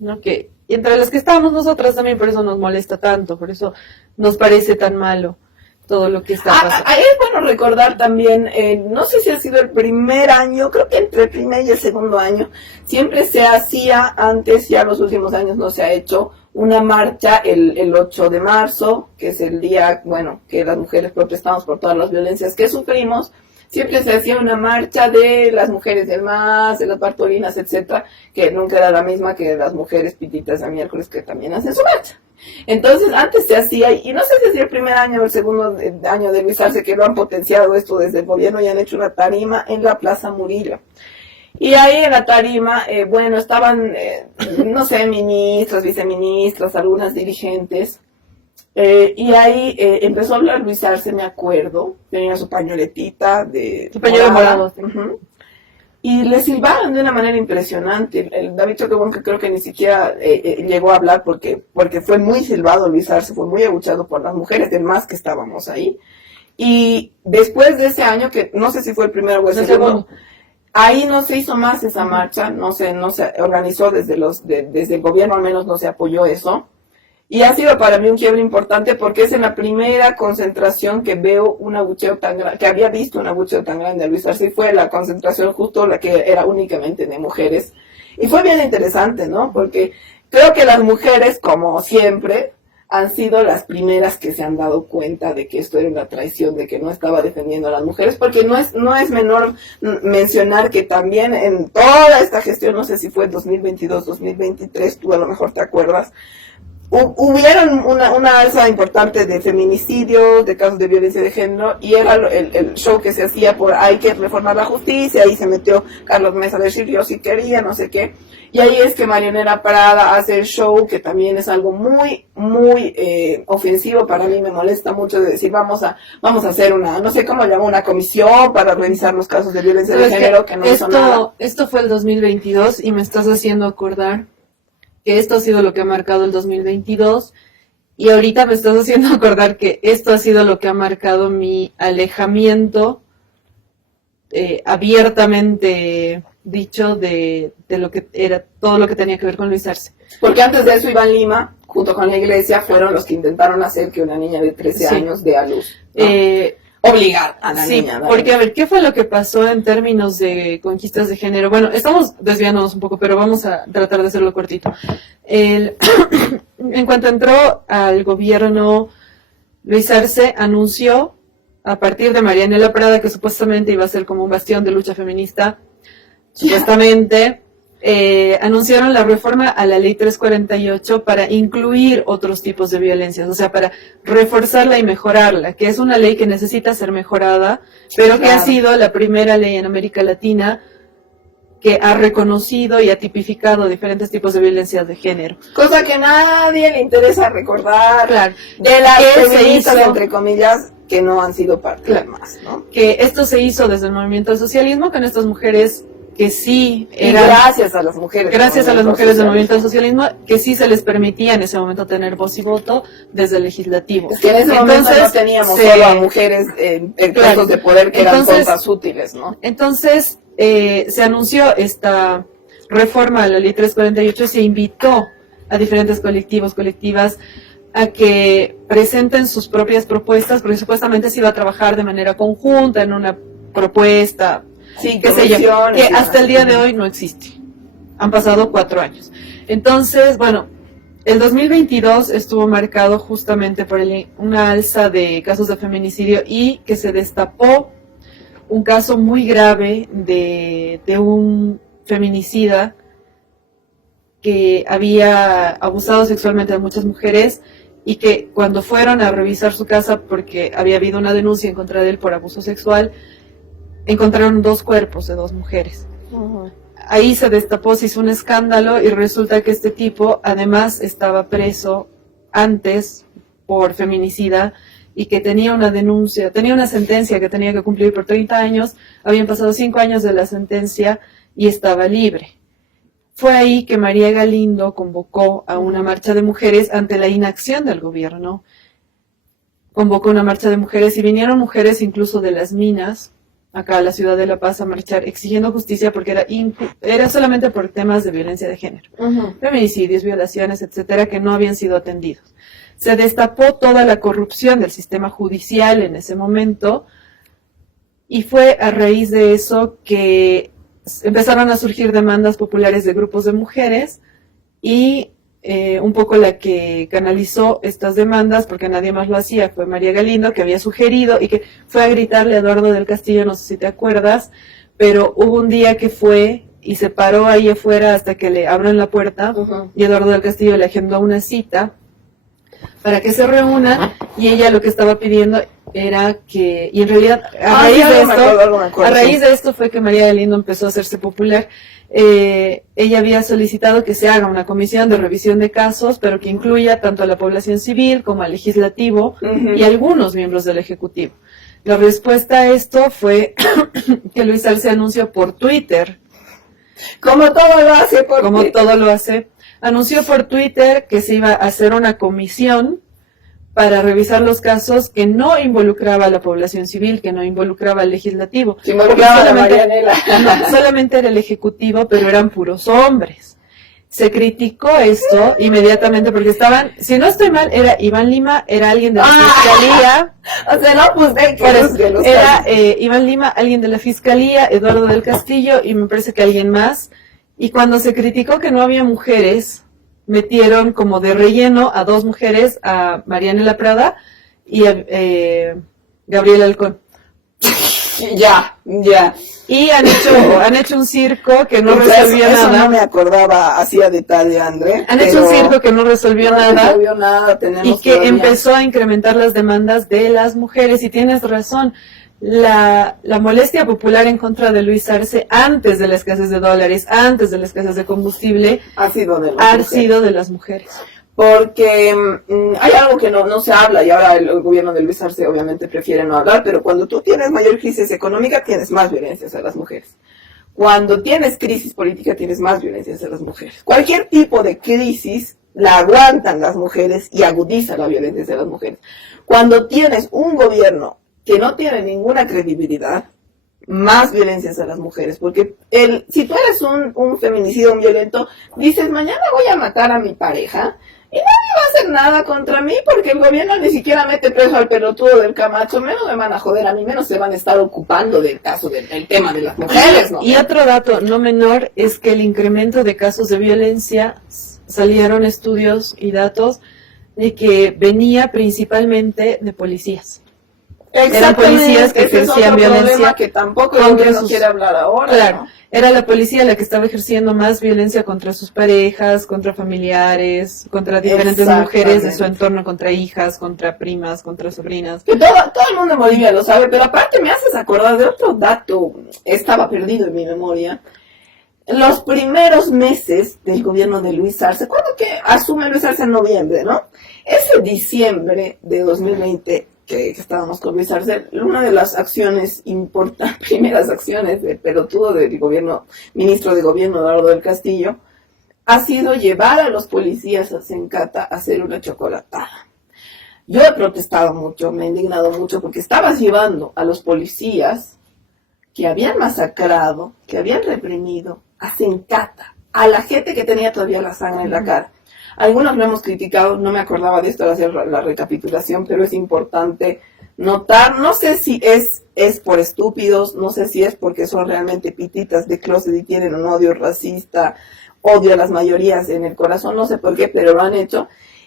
¿no? Que entre las que estamos nosotras también, por eso nos molesta tanto, por eso nos parece tan malo todo lo que está pasando. Es bueno recordar también, no sé si ha sido el primer año, creo que entre el primer y el segundo año, siempre se hacía antes, ya los últimos años no se ha hecho, una marcha el 8 de marzo, que es el día, bueno, que las mujeres protestamos por todas las violencias que sufrimos. Siempre se hacía una marcha de las mujeres del MAS, de las Bartolinas, etcétera, que nunca era la misma que las mujeres pititas de miércoles que también hacen su marcha. Entonces, antes se hacía, y no sé si es el primer año o el segundo año de Luis Arce, que lo han potenciado esto desde el gobierno y han hecho una tarima en la Plaza Murillo. Y ahí en la tarima, bueno, estaban, no sé, ministros, viceministras, algunas dirigentes. Y ahí empezó a hablar Luis Arce, me acuerdo, tenía su pañoletita de su pañuelo morado. Y le silbaron de una manera impresionante. El David Choquebón, que creo que ni siquiera llegó a hablar porque fue muy silbado Luis Arce, fue muy abuchado por las mujeres del MAS que estábamos ahí. Y después de ese año, que no sé si fue el primero o el segundo, ahí no se hizo más esa marcha, no se organizó desde el gobierno, al menos no se apoyó eso. Y ha sido para mí un quiebre importante porque es en la primera concentración que veo un abucheo tan grande, que había visto un abucheo tan grande a Luis Arce, y fue la concentración justo la que era únicamente de mujeres. Y fue bien interesante, ¿no? Porque creo que las mujeres, como siempre, han sido las primeras que se han dado cuenta de que esto era una traición, de que no estaba defendiendo a las mujeres, porque no es menor mencionar que también en toda esta gestión, no sé si fue 2022, 2023, tú a lo mejor te acuerdas, hubieron una alza importante de feminicidios, de casos de violencia de género, y era el show que se hacía por hay que reformar la justicia. Ahí se metió Carlos Mesa a decir yo sí quería, no sé qué, y ahí es que Marianela Prada hace el show, que también es algo muy, muy ofensivo para mí, me molesta mucho, de decir vamos a hacer una, no sé cómo llamo, una comisión para revisar los casos de violencia de género, que no hizo nada. Esto fue el 2022 y me estás haciendo acordar que esto ha sido lo que ha marcado el 2022, y ahorita me estás haciendo acordar que esto ha sido lo que ha marcado mi alejamiento abiertamente dicho de lo que era todo lo que tenía que ver con Luis Arce. Porque antes de eso Iván Lima, junto con la iglesia, fueron los que intentaron hacer que una niña de 13 años dé a luz, ¿no? Obligar a la niña. Porque, a ver, ¿qué fue lo que pasó en términos de conquistas de género? Bueno, estamos desviándonos un poco, pero vamos a tratar de hacerlo cortito. En cuanto entró al gobierno, Luis Arce anunció, a partir de Marianela Prada, que supuestamente iba a ser como un bastión de lucha feminista, supuestamente, anunciaron la reforma a la ley 348 para incluir otros tipos de violencias, o sea, para reforzarla y mejorarla, que es una ley que necesita ser mejorada, pero que ha sido la primera ley en América Latina que ha reconocido y ha tipificado diferentes tipos de violencias de género. Cosa que a nadie le interesa recordar, claro, de las feministas, entre comillas, que no han sido parte del MAS, ¿no? Que esto se hizo desde el movimiento del socialismo, con estas mujeres que sí eran, gracias a las mujeres del movimiento del socialismo, que sí se les permitía en ese momento tener voz y voto desde el legislativo. Es que en ese momento no teníamos solo a mujeres en puestos de poder que eran cosas útiles, ¿no? Entonces se anunció esta reforma a la ley 348 y se invitó a diferentes colectivas a que presenten sus propias propuestas, porque supuestamente se iba a trabajar de manera conjunta en una propuesta, sí, qué sé yo, que hasta el día de hoy no existe. Han pasado 4 años. Entonces, bueno, el 2022 estuvo marcado justamente por una alza de casos de feminicidio y que se destapó un caso muy grave de un feminicida que había abusado sexualmente de muchas mujeres y que cuando fueron a revisar su casa porque había habido una denuncia en contra de él por abuso sexual, encontraron 2 cuerpos de 2 mujeres. Ahí se destapó, se hizo un escándalo y resulta que este tipo además estaba preso antes por feminicida y que tenía una denuncia, tenía una sentencia que tenía que cumplir por 30 años, habían pasado 5 años de la sentencia y estaba libre. Fue ahí que María Galindo convocó a una marcha de mujeres ante la inacción del gobierno. Convocó una marcha de mujeres y vinieron mujeres incluso de las minas, acá a la ciudad de La Paz, a marchar exigiendo justicia porque era solamente por temas de violencia de género. Feminicidios, violaciones, etcétera, que no habían sido atendidos. Se destapó toda la corrupción del sistema judicial en ese momento y fue a raíz de eso que empezaron a surgir demandas populares de grupos de mujeres y un poco la que canalizó estas demandas, porque nadie más lo hacía, fue María Galindo, que había sugerido y que fue a gritarle a Eduardo del Castillo, no sé si te acuerdas, pero hubo un día que fue y se paró ahí afuera hasta que le abran la puerta y Eduardo del Castillo le agendó una cita para que se reúnan y ella lo que estaba pidiendo era que, y en realidad a raíz de esto fue que María Galindo empezó a hacerse popular. Ella había solicitado que se haga una comisión de revisión de casos, pero que incluya tanto a la población civil como al legislativo y algunos miembros del ejecutivo. La respuesta a esto fue que Luis Arce anunció por Twitter, como todo lo hace por Twitter. Todo lo hace, anunció por Twitter que se iba a hacer una comisión para revisar los casos que no involucraba a la población civil, que no involucraba al legislativo. Se involucraba a la Marianela. No, solamente era el ejecutivo, pero eran puros hombres. Se criticó esto inmediatamente porque estaban, si no estoy mal, era Iván Lima, era alguien de la fiscalía. O sea, no, pues era Iván Lima, alguien de la fiscalía, Eduardo del Castillo y me parece que alguien más. Y cuando se criticó que no había mujeres, metieron como de relleno a 2 mujeres, a Marianela Prada y a Gabriela Halcón. Ya. Y han hecho un circo que no resolvió eso nada. No me acordaba así a detalle, André. Han hecho un circo que no resolvió nada. Y que todavía empezó a incrementar las demandas de las mujeres. Y tienes razón. La molestia popular en contra de Luis Arce antes de la escasez de dólares, antes de la escasez de combustible, ha sido de las mujeres. Porque hay algo que no se habla y ahora el gobierno de Luis Arce obviamente prefiere no hablar, pero cuando tú tienes mayor crisis económica tienes más violencia hacia las mujeres. Cuando tienes crisis política tienes más violencia hacia las mujeres. Cualquier tipo de crisis la aguantan las mujeres y agudiza la violencia hacia las mujeres. Cuando tienes un gobierno que no tiene ninguna credibilidad, más violencia hacia las mujeres, porque si tú eres un feminicida, un violento, dices, mañana voy a matar a mi pareja, y nadie va a hacer nada contra mí, porque el gobierno ni siquiera mete preso al pelotudo del Camacho, menos me van a joder a mí, menos se van a estar ocupando del caso, del tema de las mujeres, ¿no? Y otro dato no menor es que el incremento de casos de violencia, salieron estudios y datos de que venía principalmente de policías. Eran policías que ejercían violencia que tampoco el gobierno quiere hablar ahora. Claro, ¿no? era la policía la que estaba ejerciendo más violencia contra sus parejas, contra familiares, contra diferentes mujeres de su entorno, contra hijas, contra primas, contra sobrinas. Que todo el mundo en Bolivia lo sabe, pero aparte me haces acordar de otro dato, estaba perdido en mi memoria. Los primeros meses del gobierno de Luis Arce, ¿cuándo que asume Luis Arce? En noviembre, ¿no? Ese diciembre de 2020 que estábamos con Luis Arce, una de las acciones primeras acciones del pelotudo del gobierno, ministro de gobierno Eduardo del Castillo, ha sido llevar a los policías a Sencata a hacer una chocolatada. Yo he protestado mucho, me he indignado mucho, porque estabas llevando a los policías que habían masacrado, que habían reprimido, a Sencata, a la gente que tenía todavía la sangre en la cara. Algunos lo hemos criticado, no me acordaba de esto al hacer la recapitulación, pero es importante notar, no sé si es por estúpidos, no sé si es porque son realmente pititas de closet y tienen un odio racista, odio a las mayorías en el corazón, no sé por qué, pero lo han hecho.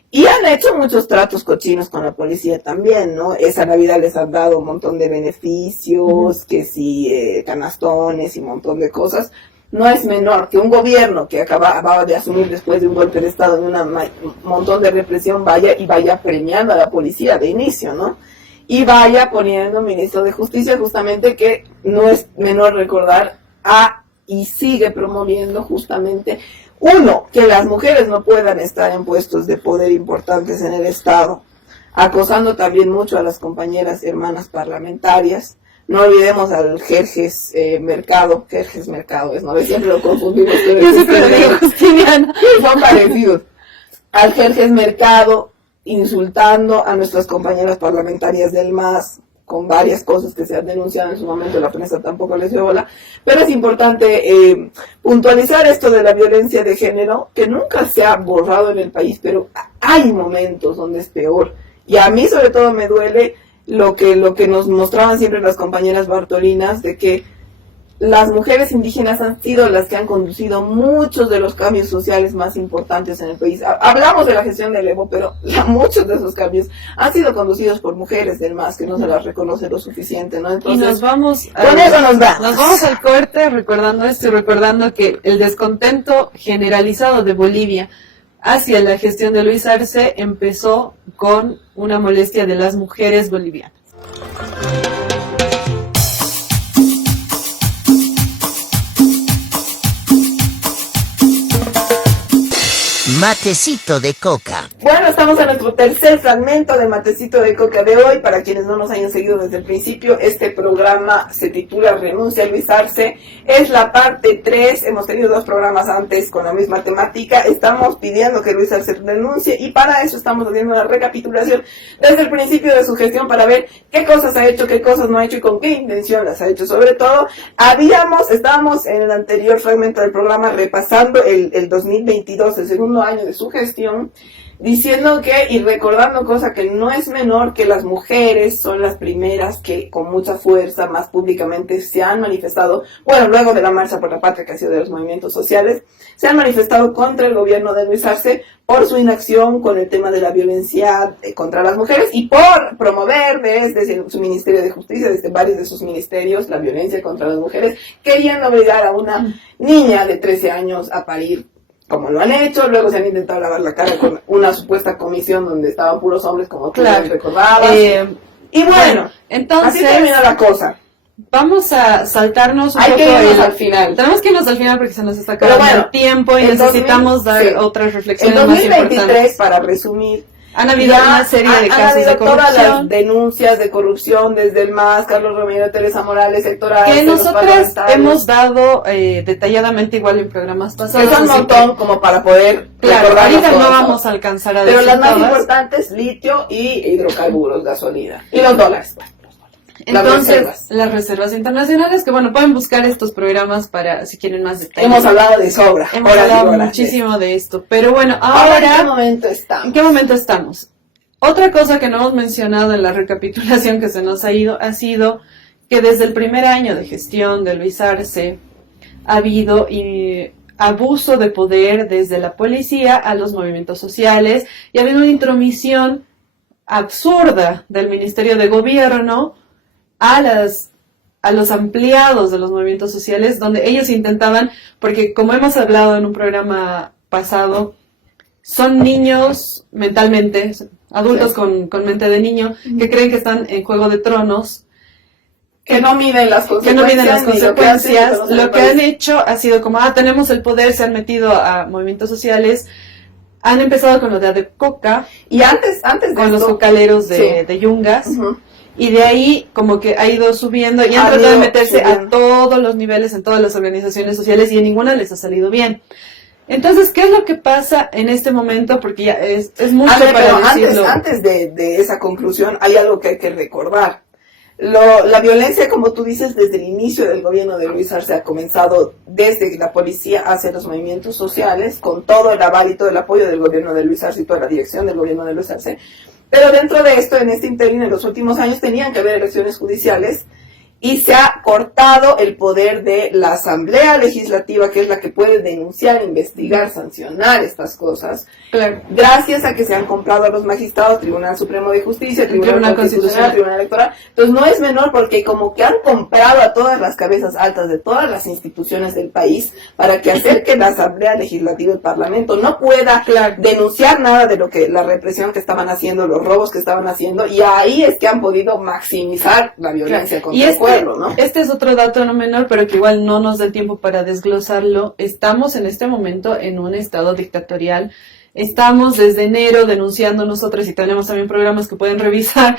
Y han hecho muchos tratos cochinos con la policía también, ¿no? Esa Navidad les han dado un montón de beneficios, que si canastones y un montón de cosas. no es menor que un gobierno que acababa de asumir después de un golpe de Estado en un montón de represión vaya premiando a la policía de inicio, ¿no? Y vaya poniendo ministro de Justicia, justamente, que no es menor recordar y sigue promoviendo justamente, uno, que las mujeres no puedan estar en puestos de poder importantes en el Estado, acosando también mucho a las compañeras hermanas parlamentarias. No olvidemos al Jerjes Mercado es, ¿no? Siempre lo confundimos. Yo siempre lo digo Justiniana. Son parecidos. Al Jerjes Mercado, insultando a nuestras compañeras parlamentarias del MAS, con varias cosas que se han denunciado en su momento, la prensa tampoco les dio bola, pero es importante puntualizar esto de la violencia de género, que nunca se ha borrado en el país, pero hay momentos donde es peor, y a mí sobre todo me duele lo que nos mostraban siempre las compañeras bartolinas, de que las mujeres indígenas han sido las que han conducido muchos de los cambios sociales más importantes en el país. Hablamos de la gestión del Evo, pero muchos de esos cambios han sido conducidos por mujeres del MAS, que no se las reconoce lo suficiente, ¿no? Entonces, y nos vamos con eso nos vamos al corte, recordando esto y recordando que el descontento generalizado de Bolivia hacia la gestión de Luis Arce empezó con una molestia de las mujeres bolivianas. Matecito de coca. Bueno, estamos en nuestro tercer fragmento de Matecito de Coca de hoy. Para quienes no nos hayan seguido desde el principio, este programa se titula Renuncia a Luis Arce. Es la parte 3. Hemos tenido 2 programas antes con la misma temática. Estamos pidiendo que Luis Arce renuncie, y para eso estamos haciendo una recapitulación desde el principio de su gestión para ver qué cosas ha hecho, qué cosas no ha hecho y con qué intención las ha hecho. Sobre todo, estábamos en el anterior fragmento del programa repasando el 2022, el segundo año de su gestión, diciendo y recordando cosa que no es menor, que las mujeres son las primeras que con mucha fuerza, más públicamente, se han manifestado, bueno, luego de la Marcha por la Patria, que ha sido de los movimientos sociales, se han manifestado contra el gobierno de Luis Arce por su inacción con el tema de la violencia contra las mujeres y por promover desde su Ministerio de Justicia, desde varios de sus ministerios, la violencia contra las mujeres, queriendo obligar a una niña de 13 años a parir, como lo han hecho. Luego se han intentado lavar la cara con una supuesta comisión donde estaban puros hombres, como tú recordabas. Y bueno, entonces, así termina la cosa. Vamos a saltarnos un poco. Hay que irnos al final. Tenemos que irnos al final porque se nos está acabando el tiempo y necesitamos dar otras reflexiones más importantes. En 2023, para resumir, han habido una serie de casos de corrupción. Todas las denuncias de corrupción desde el MAS, Carlos Romero, Teresa Morales, Héctor Arce, que nosotras hemos dado detalladamente igual en programas pasados. Que son un montón como para poder recordar. Ahorita no vamos a alcanzar a decir pero las más todas. Importantes, litio y hidrocarburos, gasolina. Y los dólares. Entonces, las reservas internacionales, que bueno, pueden buscar estos programas para si quieren más detalles. Hemos hablado de sobra. Hemos hablado muchísimo de esto. Pero bueno, ahora ¿en qué momento estamos? Otra cosa que no hemos mencionado en la recapitulación que se nos ha ido ha sido que desde el primer año de gestión de Luis Arce ha habido abuso de poder desde la policía a los movimientos sociales, y ha habido una intromisión absurda del Ministerio de Gobierno a los ampliados de los movimientos sociales, donde ellos intentaban, porque como hemos hablado en un programa pasado, son niños mentalmente, adultos con mente de niño, que creen que están en Juego de Tronos, que no miden las consecuencias. Lo que han hecho ha sido como, tenemos el poder, se han metido a movimientos sociales, han empezado con lo de Adecoca, y antes con los cocaleros de Yungas, y de ahí como que ha ido subiendo y han tratado de meterse a todos los niveles, en todas las organizaciones sociales, y en ninguna les ha salido bien. Entonces, ¿qué es lo que pasa en este momento? Porque ya es mucho para decirlo. Antes de esa conclusión, hay algo que hay que recordar. La violencia, como tú dices, desde el inicio del gobierno de Luis Arce ha comenzado desde la policía hacia los movimientos sociales, con todo el aval y todo el apoyo del gobierno de Luis Arce y toda la dirección del gobierno de Luis Arce. Pero dentro de esto, en este interín, en los últimos años, tenían que haber elecciones judiciales, y se ha cortado el poder de la Asamblea Legislativa, que es la que puede denunciar, investigar, sancionar estas cosas, Claro. gracias a que se han comprado a los magistrados, Tribunal Supremo de Justicia, Tribunal Constitucional, Tribunal Electoral. Entonces no es menor, porque como que han comprado a todas las cabezas altas de todas las instituciones del país para que hacer que la Asamblea Legislativa, el Parlamento, no pueda denunciar nada de lo que la represión que estaban haciendo, los robos que estaban haciendo, y ahí es que han podido maximizar la violencia contra el pueblo, ¿no? Este es otro dato no menor, pero que igual no nos da el tiempo para desglosarlo. Estamos en este momento en un estado dictatorial. Estamos desde enero denunciando nosotros, y tenemos también programas que pueden revisar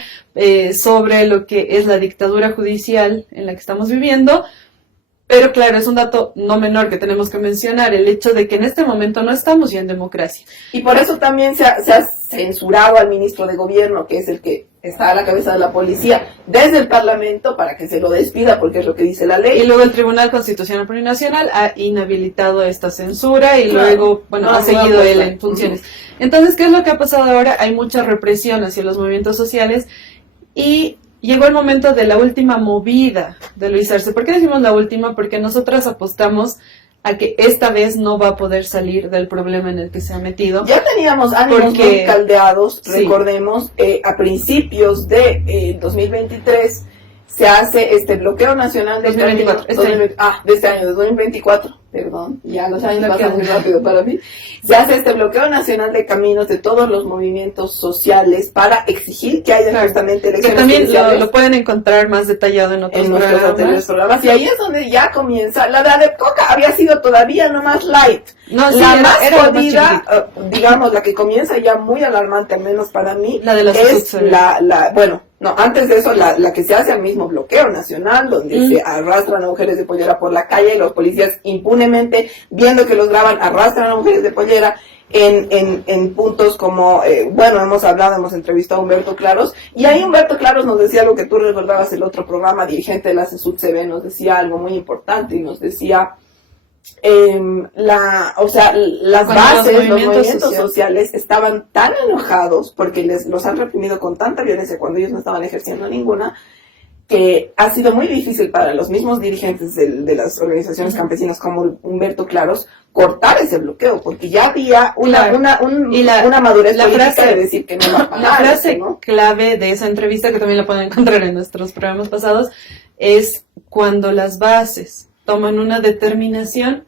sobre lo que es la dictadura judicial en la que estamos viviendo. Pero claro, es un dato no menor que tenemos que mencionar, el hecho de que en este momento no estamos ya en democracia. Y por eso también se ha censurado al ministro de gobierno, que es el que está a la cabeza de la policía, desde el Parlamento, para que se lo despida, porque es lo que dice la ley. Y luego el Tribunal Constitucional Plurinacional ha inhabilitado esta censura y luego, ha seguido él en funciones. Entonces, ¿qué es lo que ha pasado ahora? Hay mucha represión hacia los movimientos sociales y llegó el momento de la última movida de Luis Arce. ¿Por qué decimos la última? Porque nosotras apostamos a que esta vez no va a poder salir del problema en el que se ha metido. Ya teníamos ánimos muy caldeados, recordemos, a principios de 2023 se hace este bloqueo nacional de 2024, de 2024, perdón, ya los años pasan muy rápido para mí. Se hace este bloqueo nacional de caminos de todos los movimientos sociales para exigir que haya justamente elecciones. Que también lo pueden encontrar más detallado en otros programas. Y ahí es donde ya comienza. La de Adepcoca había sido todavía no más light. No, sí, la más jodida, digamos, la que comienza ya muy alarmante, al menos para mí, la de es antes de eso, la que se hace al mismo bloqueo nacional, donde se arrastran a mujeres de pollera por la calle, y los policías impunemente, viendo que los graban, arrastran a mujeres de pollera en puntos como, hemos entrevistado a Humberto Claros, y ahí Humberto Claros nos decía lo que tú recordabas el otro programa, dirigente de la CESUD-CB, nos decía algo muy importante, y nos decía las bases, los movimientos sociales estaban tan enojados porque los han reprimido con tanta violencia cuando ellos no estaban ejerciendo ninguna, que ha sido muy difícil para los mismos dirigentes de las organizaciones campesinas como Humberto Claros cortar ese bloqueo, porque ya había una madurez política de decir que no va a parar. La frase clave de esa entrevista, que también la pueden encontrar en nuestros programas pasados, es: cuando las bases toman una determinación,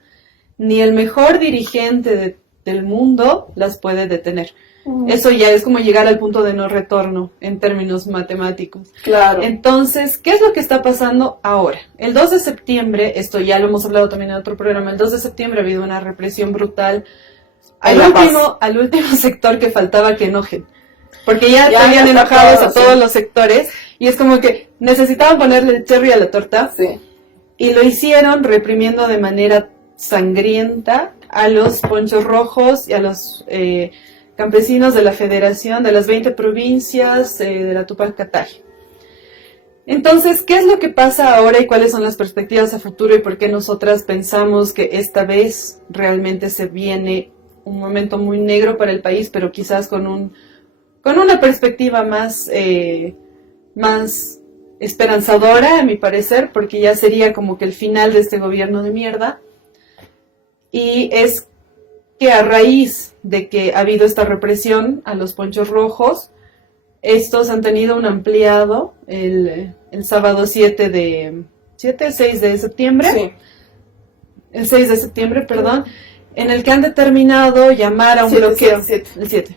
ni el mejor dirigente del mundo las puede detener. Eso ya es como llegar al punto de no retorno en términos matemáticos. Claro. Entonces, ¿qué es lo que está pasando ahora? El 2 de septiembre, esto ya lo hemos hablado también en otro programa, el 2 de septiembre ha habido una represión brutal al último sector que faltaba que enojen. Porque ya tenían enojados a todos los sectores, y es como que necesitaban ponerle el cherry a la torta. Sí. Y lo hicieron reprimiendo de manera sangrienta a los ponchos rojos y a los campesinos de la Federación de las 20 provincias de la Tupac Katay. Entonces, ¿qué es lo que pasa ahora y cuáles son las perspectivas a futuro, y por qué nosotras pensamos que esta vez realmente se viene un momento muy negro para el país, pero quizás con una perspectiva más esperanzadora, a mi parecer, porque ya sería como que el final de este gobierno de mierda? Y es que a raíz de que ha habido esta represión a los ponchos rojos, estos han tenido un ampliado el sábado 6 de septiembre, sí. El 6 de septiembre, perdón, en el que han determinado llamar a un bloqueo. El 7.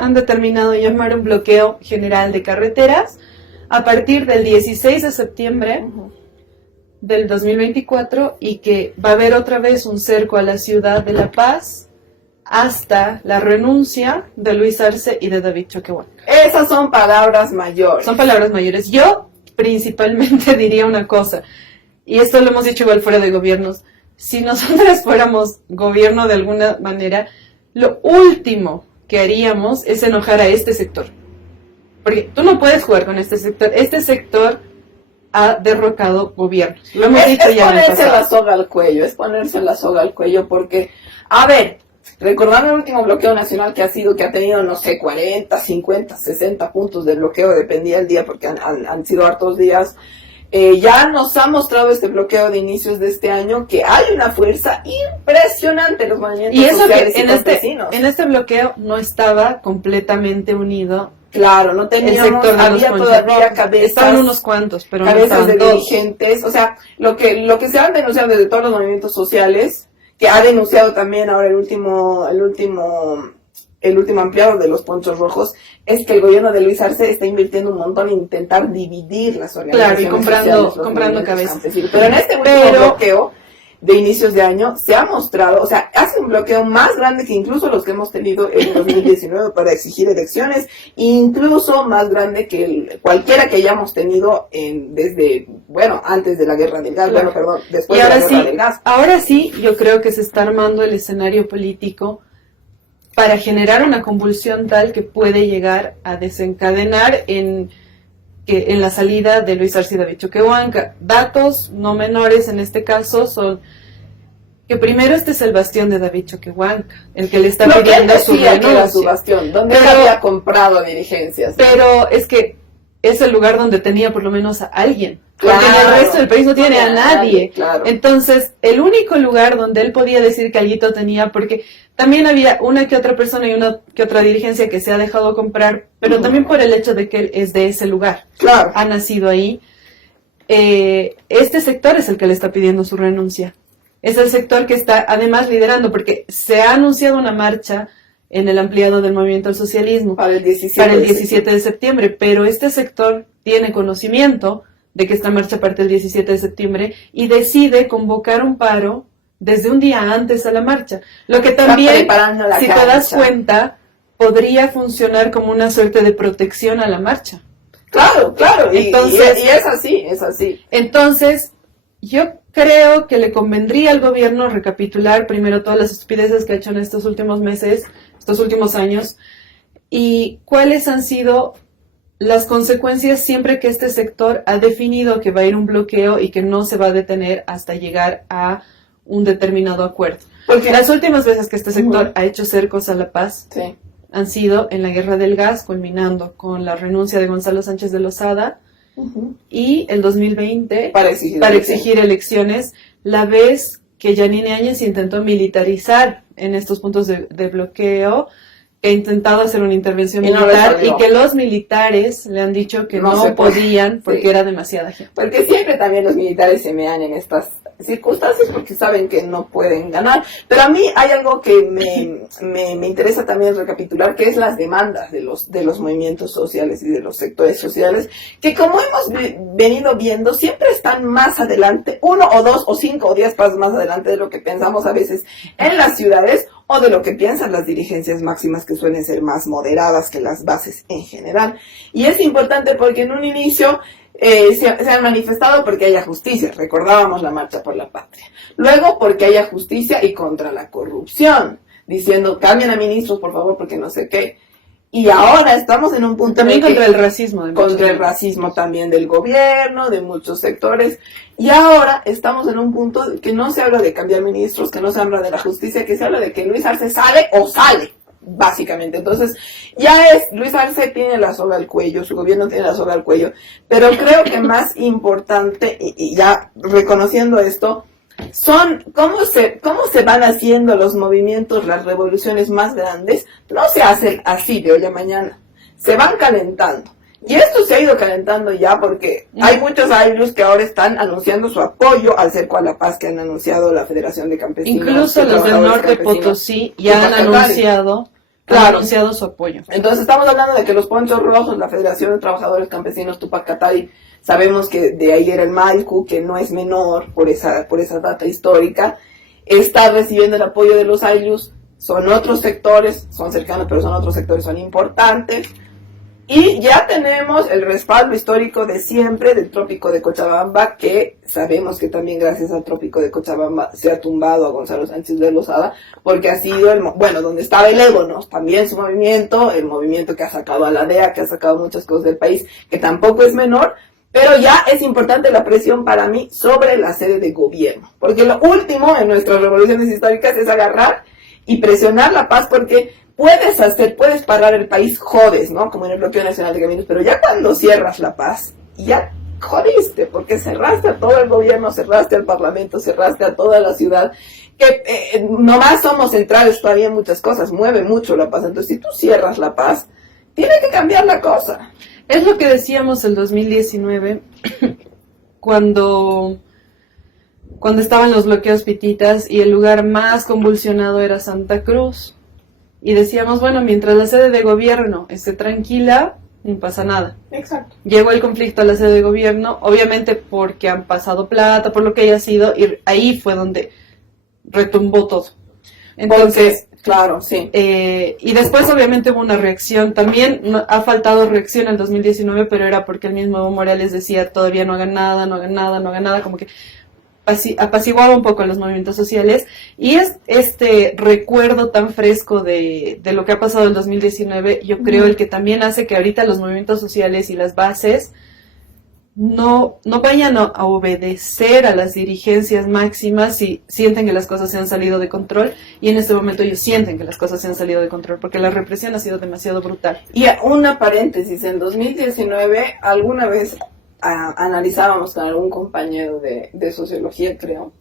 Han determinado llamar a un bloqueo general de carreteras a partir del 16 de septiembre del 2024, y que va a haber otra vez un cerco a la ciudad de La Paz hasta la renuncia de Luis Arce y de David Choquehuanca. Esas son palabras mayores. Son palabras mayores. Yo principalmente diría una cosa, y esto lo hemos dicho igual fuera de gobiernos: si nosotros fuéramos gobierno de alguna manera, lo último que haríamos es enojar a este sector. Porque tú no puedes jugar con este sector. Este sector ha derrocado gobiernos. Lo hemos dicho ya en el pasado. Es ponerse la soga al cuello, porque, a ver, recordando el último bloqueo nacional que ha tenido, no sé, 40, 50, 60 puntos de bloqueo, dependía del día, porque han sido hartos días. Ya nos ha mostrado este bloqueo de inicios de este año que hay una fuerza impresionante en los movimientos Y eso sociales que y campesinos. en este bloqueo no estaba completamente unido. Claro, no El teníamos, sector de los había ponchos todavía rojos. cabezas, Estaban unos cuantos, pero no cabezas estaban de todos. dirigentes, o sea, lo que se han denunciado desde todos los movimientos sociales, que ha denunciado también ahora el último ampliado de los ponchos rojos, es que el gobierno de Luis Arce está invirtiendo un montón en intentar dividir las organizaciones Claro, y sociales, los comprando movimientos cabezas. campesinos. Pero en este último bloqueo de inicios de año se ha mostrado, o sea, hace un bloqueo más grande que incluso los que hemos tenido en 2019 para exigir elecciones, incluso más grande que cualquiera que hayamos tenido desde, bueno, antes de la guerra del gas, Claro. bueno, perdón, después Y de la ahora guerra sí, del gas. ahora sí, yo creo que se está armando el escenario político para generar una convulsión tal que puede llegar a desencadenar en la salida de Luis Arce y David Choquehuanca. Datos no menores en este caso son que primero este es el bastión de David Choquehuanca, el que le está Lo que él pidiendo su decía que era su renuncia. bastión, donde él Pero- había comprado dirigencias. Pero es que es el lugar donde tenía por lo menos a alguien. Porque en Claro. el resto del país no tiene a nadie. Claro. Entonces, el único lugar donde él podía decir que alguito tenía, porque también había una que otra persona y una que otra dirigencia que se ha dejado comprar, pero Ujú. también por el hecho de que él es de ese lugar, Claro. ha nacido ahí. Este sector es el que le está pidiendo su renuncia. Es el sector que está además liderando, porque se ha anunciado una marcha en el ampliado del movimiento al socialismo Para el 17. para el 17 de septiembre, pero este sector tiene conocimiento de que esta marcha parte el 17 de septiembre y decide convocar un paro desde un día antes a la marcha, lo que Está también, preparando la si te das cancha. cuenta, podría funcionar como una suerte de protección a la marcha. Claro, claro. Entonces- y es así, es así. Entonces, yo creo que le convendría al gobierno recapitular primero todas las estupideces que ha hecho en estos últimos meses, estos últimos años, y cuáles han sido las consecuencias siempre que este sector ha definido que va a ir un bloqueo y que no se va a detener hasta llegar a un determinado acuerdo. Porque Las últimas veces que este sector Ujú. ha hecho cercos a la paz sí. han sido en la guerra del gas, culminando con la renuncia de Gonzalo Sánchez de Lozada, y el 2020 Para exigir. para exigir elecciones, la vez que Yanine Áñez intentó militarizar en estos puntos de bloqueo, que ha intentado hacer una intervención Y no militar resolvió. y que los militares le han dicho que No no, se puede. podían porque Sí. era demasiada gente. Porque siempre también los militares se mean en estas circunstancias porque saben que no pueden ganar. Pero a mí hay algo que me interesa también recapitular, que es las demandas de los movimientos sociales y de los sectores sociales, que como hemos venido viendo, siempre están más adelante, 1 o 2 o 5 o 10 pasos más adelante de lo que pensamos a veces en las ciudades o de lo que piensan las dirigencias máximas, que suelen ser más moderadas que las bases en general. Y es importante porque en un inicio se han manifestado porque haya justicia, recordábamos la marcha por la patria. Luego porque haya justicia y contra la corrupción, diciendo cambien a ministros por favor porque no sé qué. Y ahora estamos en un punto También en el contra que- el racismo. de muchos contra el lados. racismo también del gobierno, de muchos sectores. Y ahora estamos en un punto de que no se habla de cambiar ministros, que no se habla de la justicia, que se habla de que Luis Arce sale o sale, básicamente. Entonces, Luis Arce tiene la soga al cuello, su gobierno tiene la soga al cuello, pero creo que más importante, y ya reconociendo esto, son cómo se van haciendo los movimientos, las revoluciones más grandes. No se hacen así de hoy a mañana, se van calentando. Y esto se ha ido calentando ya porque hay muchos aylus que ahora están anunciando su apoyo al cerco a la paz que han anunciado la Federación de Campesinos. Incluso de los del Trabajadores norte de Campesinos. Potosí ya han Tupac Katari. anunciado, Claro. su apoyo. Entonces estamos hablando de que los Ponchos Rojos, la Federación de Trabajadores Campesinos Tupac Katari, sabemos que de ahí era el Malcu, que no es menor por esa data histórica, está recibiendo el apoyo de los aylus. Son otros sectores, son cercanos, pero son otros sectores, son importantes. Y ya tenemos el respaldo histórico de siempre del Trópico de Cochabamba, que sabemos que también gracias al Trópico de Cochabamba se ha tumbado a Gonzalo Sánchez de Lozada, porque ha sido donde estaba el Égonos, también su movimiento, el movimiento que ha sacado a la DEA, que ha sacado muchas cosas del país, que tampoco es menor, pero ya es importante la presión para mí sobre la sede de gobierno, porque lo último en nuestras revoluciones históricas es agarrar y presionar la paz, porque puedes parar el país, jodes, ¿no? Como en el bloqueo nacional de caminos, pero ya cuando cierras la paz, ya jodiste, porque cerraste a todo el gobierno, cerraste al parlamento, cerraste a toda la ciudad, que nomás somos centrales todavía en muchas cosas, mueve mucho La Paz. Entonces, si tú cierras La Paz, tiene que cambiar la cosa. Es lo que decíamos el 2019, cuando estaban los bloqueos pititas y el lugar más convulsionado era Santa Cruz. Y decíamos, bueno, mientras la sede de gobierno esté tranquila, no pasa nada. Exacto. Llegó el conflicto a la sede de gobierno, obviamente porque han pasado plata, por lo que haya sido, y ahí fue donde retumbó todo. Entonces, porque, claro, sí. Y después obviamente hubo una reacción, también ha faltado reacción en el 2019, pero era porque el mismo Evo Morales decía, todavía no hagan nada, no hagan nada, no hagan nada, como que apaciguaba un poco a los movimientos sociales, y es este recuerdo tan fresco de lo que ha pasado en el 2019, yo creo el que también hace que ahorita los movimientos sociales y las bases no vayan a obedecer a las dirigencias máximas si sienten que las cosas se han salido de control, y en este momento ellos sienten que las cosas se han salido de control, porque la represión ha sido demasiado brutal. Y una paréntesis, en 2019, alguna vez analizábamos con algún compañero de sociología, creo,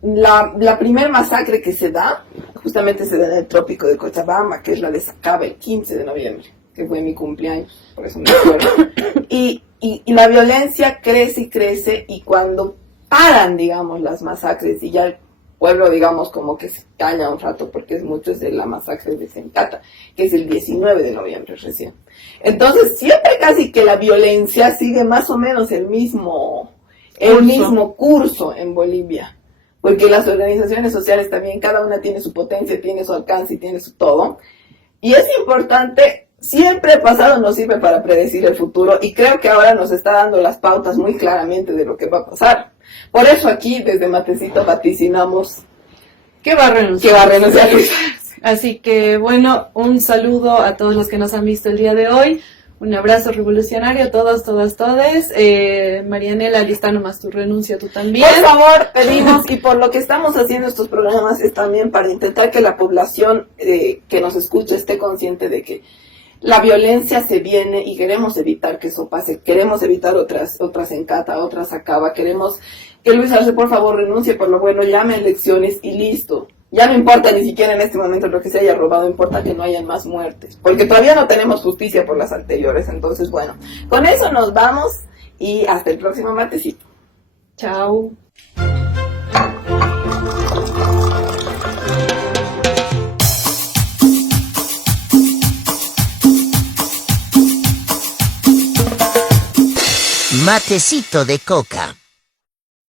la primer masacre que se da, justamente se da en el trópico de Cochabamba, que es la de Sacaba, el 15 de noviembre, que fue mi cumpleaños, por eso me acuerdo. Y la violencia crece y crece, y cuando paran, digamos, las masacres, y ya el pueblo, digamos, como que se calla un rato, porque es mucho, es de la masacre de Sencata, que es el 19 de noviembre recién. Entonces, siempre casi que la violencia sigue más o menos el mismo curso en Bolivia, porque las organizaciones sociales también, cada una tiene su potencia, tiene su alcance y tiene su todo, y es importante. Siempre el pasado nos sirve para predecir el futuro, y creo que ahora nos está dando las pautas muy claramente de lo que va a pasar. Por eso aquí desde Matecito vaticinamos que va a renunciar. Así que bueno, un saludo a todos los que nos han visto el día de hoy. Un abrazo revolucionario a todos, todas, todes. Marianela, lista nomás tu renuncia, tú también. Por favor, pedimos, y por lo que estamos haciendo estos programas es también para intentar que la población que nos escucha esté consciente de que la violencia se viene y queremos evitar que eso pase. Queremos evitar otras Sencata, otras Sacaba. Queremos que Luis Arce, por favor, renuncie por lo bueno, llame a elecciones y listo. Ya no importa ni siquiera en este momento lo que se haya robado, importa que no hayan más muertes, porque todavía no tenemos justicia por las anteriores. Entonces, bueno, con eso nos vamos y hasta el próximo matecito. Chao. Matecito de coca.